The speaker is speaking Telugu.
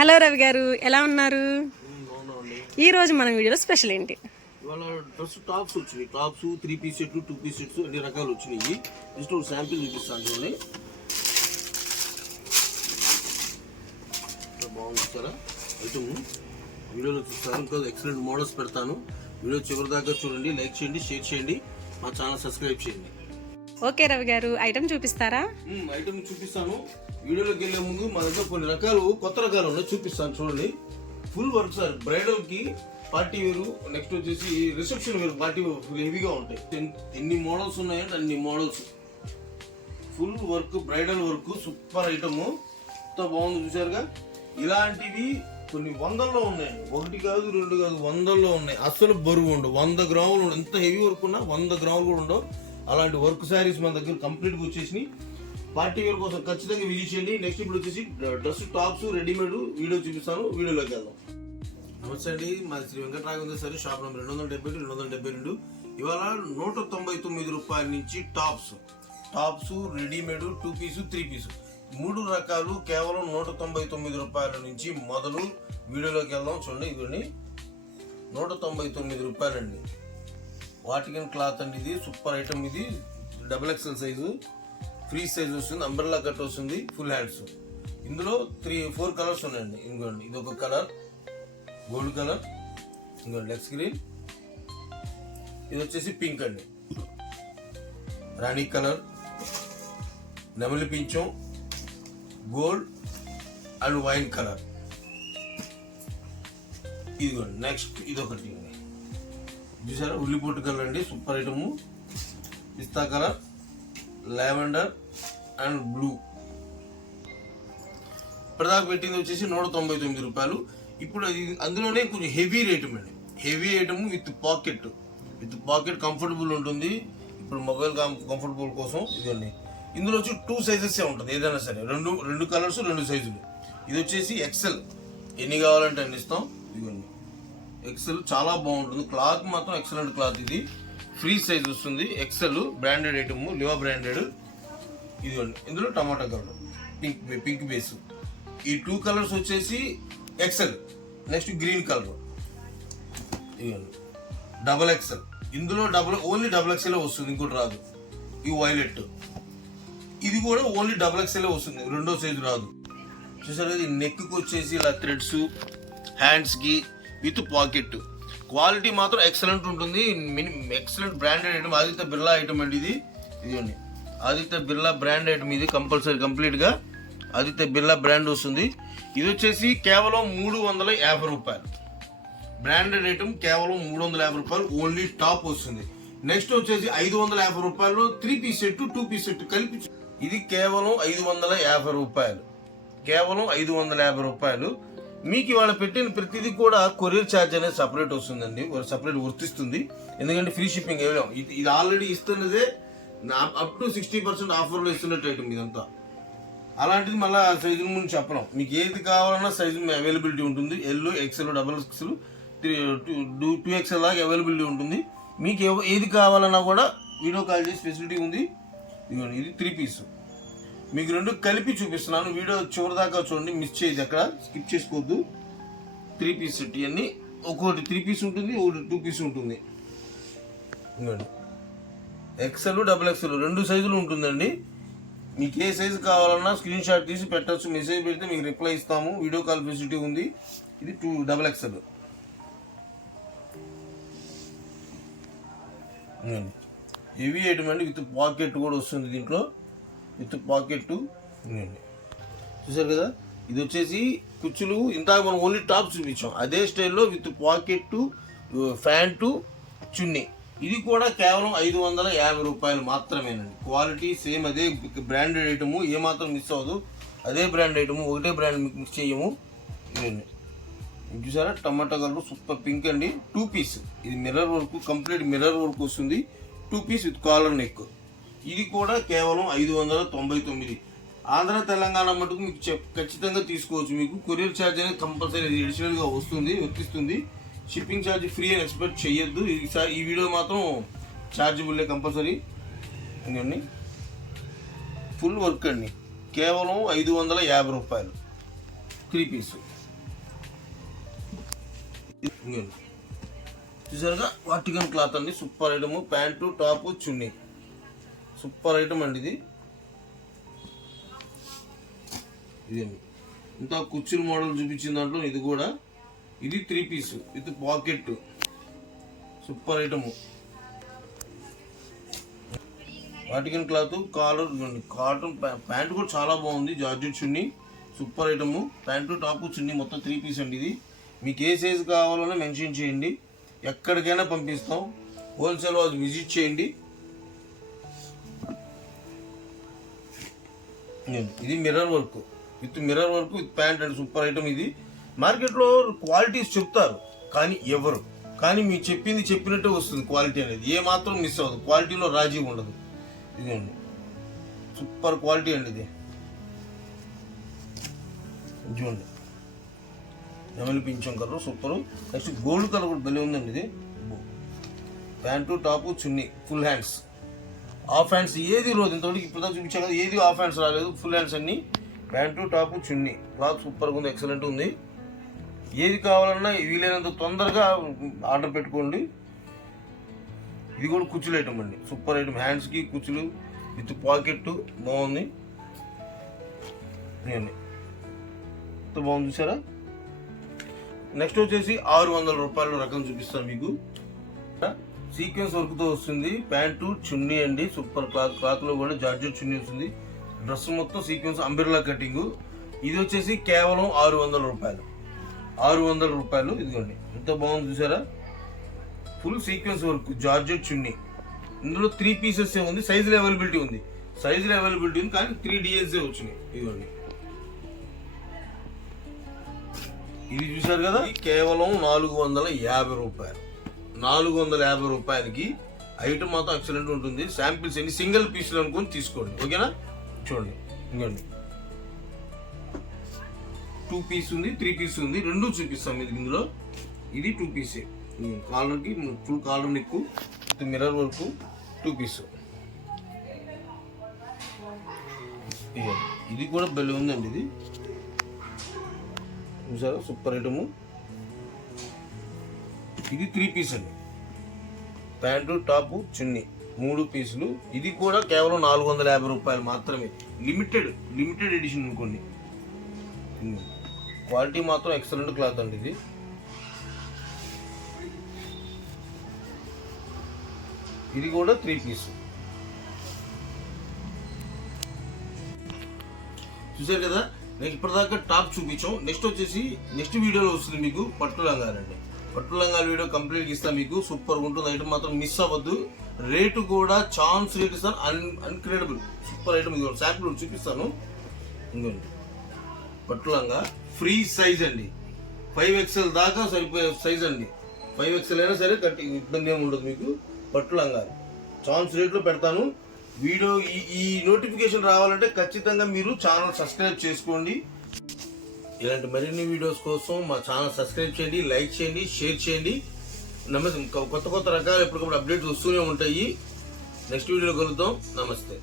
హలో రవి గారు, ఎలా ఉన్నారు? ఈ రోజు మన వీడియోలో స్పెషల్ ఏంటి? ఇవాళ డ్రెస్ టాప్స్ వచ్చినాయి. టాప్స్ 3 పీస్ సెట్లు, 2 పీస్ సెట్స్ అన్ని రకాలు వచ్చినాయి. జస్ట్ ఒక శాంపిల్ చూపిస్తాను చూడండి. బాగుంది సార్ ఐటమ్. వీడియోలో చూస్తాను. ఇంకా ఎక్సలెంట్ మోడల్స్ పెడతాను. వీడియో చివరి దాకా చూడండి. లైక్ చేయండి, షేర్ చేయండి, మా ఛానల్ సబ్స్క్రైబ్ చేయండి. ఓకే రవి గారు, ఐటమ్ చూపిస్తారా? ఐటమ్ చూపిస్తాను. వీడియోలోకి వెళ్ళే ముందు మా దగ్గర కొన్ని రకాలు కొత్త రకాలు ఉన్నాయి, చూపిస్తాను చూడండి. Full work sir. బ్రైడల్ కి పార్టీ వేరు, నెక్స్ట్ వచ్చేసి రిసెప్షన్ వేరు, పార్టీ హెవీగా ఉంటాయి. ఎన్ని మోడల్స్ ఉన్నాయంటే అన్ని models. Full work, bridal work, super item. ఎంతో బాగుంది చూసారుగా. ఇలాంటివి కొన్ని వందల్లో ఉన్నాయండి. ఒకటి కాదు, రెండు కాదు, వందల్లో ఉన్నాయి. అసలు బరువు ఉండవు. 100 గ్రాములు ఉండవు. ఎంత హెవీ వర్క్ ఉన్నా 100 గ్రాములు కూడా ఉండవు. అలాంటి వర్క్ శారీస్ మన దగ్గర కంప్లీట్గా వచ్చేసి పార్టీ వేర్ కోసం ఖచ్చితంగా విజిట్ చేయండి. నెక్స్ట్ ఇప్పుడు వచ్చేసి డ్రెస్ టాప్స్ రెడీమేడ్ వీడియో చూపిస్తాను. వీడియోలోకి వెళ్దాం. నమస్తే అండి, మాది శ్రీ వెంకటరాఘవేంద్ర సార్, షాప్ నెంబర్ 270-272. ఇవాళ 199 రూపాయల నుంచి టాప్స్ రెడీమేడ్ 2 పీసు 3 పీసు 3 రకాలు కేవలం 199 రూపాయల నుంచి మొదలు. వీడియోలోకి వెళ్దాం చూడండి. ఇవన్నీ 199 రూపాయలండి. వాటికన్ క్లాత్ అండి. ఇది సూపర్ ఐటమ్. ఇది XXL సైజు, ఫ్రీ సైజ్ వస్తుంది, అంబ్రెల్లా కట్ వస్తుంది, ఫుల్ హ్యాండ్స్. ఇందులో 4 కలర్స్ ఉన్నాయండి. ఇంకోండి, ఇది ఒక కలర్ గోల్డ్ కలర్, ఇంకోండి లెక్స్ గ్రీన్, ఇది వచ్చేసి పింక్ అండి, రాణి కలర్, నెమలి పించం, గోల్డ్ అండ్ వైన్ కలర్. ఇదిగోండి నెక్స్ట్ ఇదొకటి చూసారా, ఉల్లిపొట్టు కలర్ అండి, super item. Pista colour, lavender and blue. ఇప్పటిదాకా పెట్టింది వచ్చేసి 199 రూపాయలు. ఇప్పుడు అది అందులోనే కొంచెం హెవీ ఐటమ్ అండి. Heavy item with pocket comfortable ఉంటుంది. ఇప్పుడు మొబైల్ కంఫర్టబుల్ కోసం ఇదండి. ఇందులో వచ్చి 2 సైజెస్ ఉంటుంది. ఏదైనా సరే రెండు కలర్స్ 2 సైజులు. ఇది వచ్చేసి XL, ఎన్ని కావాలంటే అన్ని ఇస్తాం. ఇదిగోండి XL, చాలా బాగుంటుంది. క్లాత్ మాత్రం ఎక్సలెంట్ క్లాత్. ఇది ఫ్రీ సైజ్ వస్తుంది. XL branded item, Liva branded. ఇదిగోండి ఇందులో టమాటా కలర్, పింక్ బేస్. ఈ 2 కలర్స్ వచ్చేసి XL. నెక్స్ట్ గ్రీన్ కలర్, ఇదిగోండి XXL. ఇందులో ఓన్లీ XXL వస్తుంది, ఇంకోటి రాదు. ఈ వైలెట్, ఇది కూడా ఓన్లీ XXL వస్తుంది, రెండో సైజు రాదు. చూసారు, ఇది నెక్కి వచ్చేసి ఇలా థ్రెడ్స్, హ్యాండ్స్కి విత్ పాకెట్. క్వాలిటీ మాత్రం ఎక్సలెంట్ ఉంటుంది. Excellent branded item. Aditya Birla item అండి ఇది. ఇదిగోండి ఆదిత్య బిర్లా బ్రాండ్ ఐటమ్. ఇది కంపల్సరీ కంప్లీట్గా ఆదిత్య బిర్లా బ్రాండ్ వస్తుంది. ఇది వచ్చేసి కేవలం 350 రూపాయలు. బ్రాండెడ్ ఐటమ్ కేవలం 350 రూపాయలు. ఓన్లీ టాప్ వస్తుంది. నెక్స్ట్ వచ్చేసి 550 రూపాయలు 3 పీస్ సెట్ 2 పీస్ సెట్ కలిపి. ఇది కేవలం 550 రూపాయలు. కేవలం 550 రూపాయలు. మీకు ఇవాళ పెట్టిన ప్రతిదీ కూడా కొరియర్ ఛార్జ్ అనేది సపరేట్ వస్తుందండి, సపరేట్ వర్తిస్తుంది. ఎందుకంటే ఫ్రీ షిప్పింగ్ ఇవ్వలేం. ఇది ఆల్రెడీ ఇస్తున్నదే అప్ టు 60% ఆఫర్లో ఇస్తున్నట్టు ఐటమ్ ఇదంతా. అలాంటిది మళ్ళీ సైజుల ముందు చెప్పలేం. మీకు ఏది కావాలన్నా సైజు అవైలబిలిటీ ఉంటుంది. ఎల్, XL, XXL, 2XL దాకా అవైలబిలిటీ ఉంటుంది. మీకు ఏది కావాలన్నా కూడా వీడియో కాల్ చేసి ఫెసిలిటీ ఉంది. ఇదిగోండి, ఇది 3 పీస్. మీకు 2 కలిపి చూపిస్తున్నాను. వీడియో చివరి దాకా చూడండి, మిస్ చేయదు, ఎక్కడ స్కిప్ చేసుకోవద్దు. 3 పీస్ సెట్. ఇవన్నీ ఒకటి 3 పీస్ ఉంటుంది, ఒకటి 2 పీస్ ఉంటుంది. XL, XXL 2 సైజులు ఉంటుందండి. మీకు ఏ సైజు కావాలన్నా స్క్రీన్ షాట్ తీసి పెట్టచ్చు. మెసేజ్ పెడితే మీకు రిప్లై ఇస్తాము. వీడియో కాల్ ఫెసిలిటీ ఉంది. ఇది XXL. హెవీ ఐటమ్ అండి, విత్ పాకెట్ కూడా వస్తుంది. దీంట్లో విత్ పాకెట్ చూసారు కదా. ఇది వచ్చేసి కుచ్చులు. ఇంతకు మనం ఓన్లీ టాప్ చూపించాం. అదే స్టైల్లో విత్ పాకెట్, ప్యాంటు, చున్నీ. ఇది కూడా కేవలం 550 రూపాయలు మాత్రమేనండి. క్వాలిటీ సేమ్, అదే బ్రాండెడ్ ఐటము, ఏమాత్రం మిస్ అవ్వదు. అదే బ్రాండ్ ఐటము, ఒకటే బ్రాండ్ మిక్స్ చేయము. ఇదండి చూసారా, టమాటా కలర్, సూపర్ పింక్ అండి. 2 పీస్. ఇది mirror work, complete mirror work వస్తుంది. 2 పీస్ విత్ కాలర్ నెక్. ఇది కూడా కేవలం 599. ఆంధ్ర తెలంగాణ మటుకు మీకు ఖచ్చితంగా తీసుకోవచ్చు. మీకు కొరియర్ ఛార్జ్ అనేది కంపల్సరీ అడిషనల్గా వర్తిస్తుంది. షిప్పింగ్ ఛార్జ్ ఫ్రీ అని ఎక్స్పెక్ట్ చేయొద్దు. ఈ వీడియో మాత్రం ఛార్జబుల్లే కంపల్సరీ. ఇంకండి ఫుల్ వర్క్ అండి, కేవలం 550 రూపాయలు 3 పీస్. చూసారుగా వాటికన్ క్లాత్ అండి, సూపర్ ఐటమ్. ప్యాంటు టాప్ చున్నీ, సూపర్ ఐటమ్ అండి ఇది. ఇదండి ఇంత కుర్చీల మోడల్ చూపించిన దాంట్లో ఇది కూడా, ఇది 3 piece with pocket, super item. Vatican cloth collar, cotton pant కూడా చాలా బాగుంది. Georgette chunni, super item. Pant top chunni మొత్తం 3 పీస్ అండి ఇది. మీకు ఏ సైజు కావాలన్నా మెన్షన్ చేయండి, ఎక్కడికైనా పంపిస్తాం. హోల్సేల్ వాళ్ళు విజిట్ చేయండి. ఇది mirror work with pant and super item. ఇది మార్కెట్లో క్వాలిటీస్ చెప్తారు కానీ ఎవరు, కానీ మీరు చెప్పినట్టే వస్తుంది క్వాలిటీ అనేది. ఏ మాత్రం మిస్ అవ్వదు, క్వాలిటీలో రాజీ ఉండదు. ఇదండి సూపర్ క్వాలిటీ అండి ఇది. చూడండి నెమలి పింఛం colour super. Next gold colour కూడా భలే ఉందండి ఇది. ప్యాంటు టాపు చున్నీ, ఫుల్ హ్యాండ్స్, హాఫ్ హ్యాండ్స్ ఏది రోజు ఇంతవరకు ఇప్పుడు దాకా చూపించాం కదా, ఏది హాఫ్ హ్యాండ్స్ రాలేదు, ఫుల్ హ్యాండ్స్ అన్ని. ప్యాంటు టాపు చున్నీ, క్లాత్ సూపర్గా ఉంది, ఎక్సలెంట్ ఉంది. ఏది కావాలన్నా వీలైనంత తొందరగా ఆర్డర్ పెట్టుకోండి. ఇది కూడా కుచ్చులు ఐటమ్ అండి, సూపర్ ఐటమ్. హ్యాండ్స్కి కుచ్చులు విత్ పాకెట్ బాగుంది. ఎంత బాగుంది చూసారా. నెక్స్ట్ వచ్చేసి 600 రూపాయల రకం చూపిస్తాను మీకు. సీక్వెన్స్ వర్క్తో వస్తుంది. ప్యాంటు చున్నీ అండి, సూపర్ క్లాత్లో కూడా జార్జెట్ చున్నీ వస్తుంది. డ్రెస్ మొత్తం సీక్వెన్స్ అంబ్రెల్లా కటింగ్. ఇది వచ్చేసి కేవలం 600 రూపాయలు. 600 రూపాయలు. ఇదిగోండి ఎంత బాగుంది చూసారా. ఫుల్ సీక్వెన్స్ వర్క్, జార్జెట్ చున్నీ. ఇందులో 3 పీసెస్ ఉంది. సైజులో అవైలబిలిటీ ఉంది కానీ 3 డిజైన్స్ వచ్చినాయి. ఇదిగోండి ఇది చూసారు కదా, కేవలం 450 రూపాయలు. 450 రూపాయలకి ఐటమ్ మాత్రం ఎక్సలెంట్ ఉంటుంది. శాంపిల్స్ ఎన్ని సింగిల్ పీసులు అనుకొని తీసుకోండి, ఓకేనా. చూడండి ఇంకోండి 2 పీస్ ఉంది, 3 పీస్ ఉంది, రెండు చూపిస్తాం మీకు ఇందులో. ఇది 2 పీసే, కాలర్కి full collar neck mirror work 2 piece. ఇది కూడా బెల్ ఉందండి. ఇది చూసారా సూపర్ ఐటము. ఇది 3 పీస్ అండి, ప్యాంటు టాపు చున్నీ 3 పీసులు. ఇది కూడా కేవలం 450 రూపాయలు మాత్రమే. లిమిటెడ్ ఎడిషన్ అనుకోండి. క్వాలిటీ మాత్రం ఎక్సలెంట్ క్లాత్ అండి ఇది. ఇది కూడా 3 పీస్. చూసారు కదా, నేను ఇప్పటిదాకా టాప్ చూపించాం. నెక్స్ట్ వీడియోలో వస్తుంది మీకు పట్టు లంగాలండి. పట్టు లంగాల వీడియో కంప్లీట్గా ఇస్తాను మీకు. సూపర్గా ఉంటుంది ఐటమ్, మాత్రం మిస్ అవ్వద్దు. రేటు కూడా ఛాన్స్ రేట్ ఇస్తాను, అన్క్రెడిబుల్ సూపర్ ఐటమ్. ఇది శాంపుల్ చూపిస్తాను. ఇంకోండి పట్టు లంగా ఫ్రీ సైజ్ అండి, 5XL దాకా సరిపోయే సైజ్ అండి. 5XL అయినా సరే కట్టి ఇబ్బంది ఏమి ఉండదు మీకు. పట్టు లంగా ఛాన్స్ రేట్లో పెడతాను. వీడియో ఈ నోటిఫికేషన్ రావాలంటే ఖచ్చితంగా మీరు ఛానల్ సబ్స్క్రైబ్ చేసుకోండి. ఇలాంటి మరిన్ని వీడియోస్ కోసం మా ఛానల్ సబ్స్క్రైబ్ చేయండి, లైక్ చేయండి, షేర్ చేయండి. కొత్త రకాలు ఎప్పటికప్పుడు అప్డేట్స్ వస్తూనే ఉంటాయి. నెక్స్ట్ వీడియోలో కలుద్దాం. నమస్తే.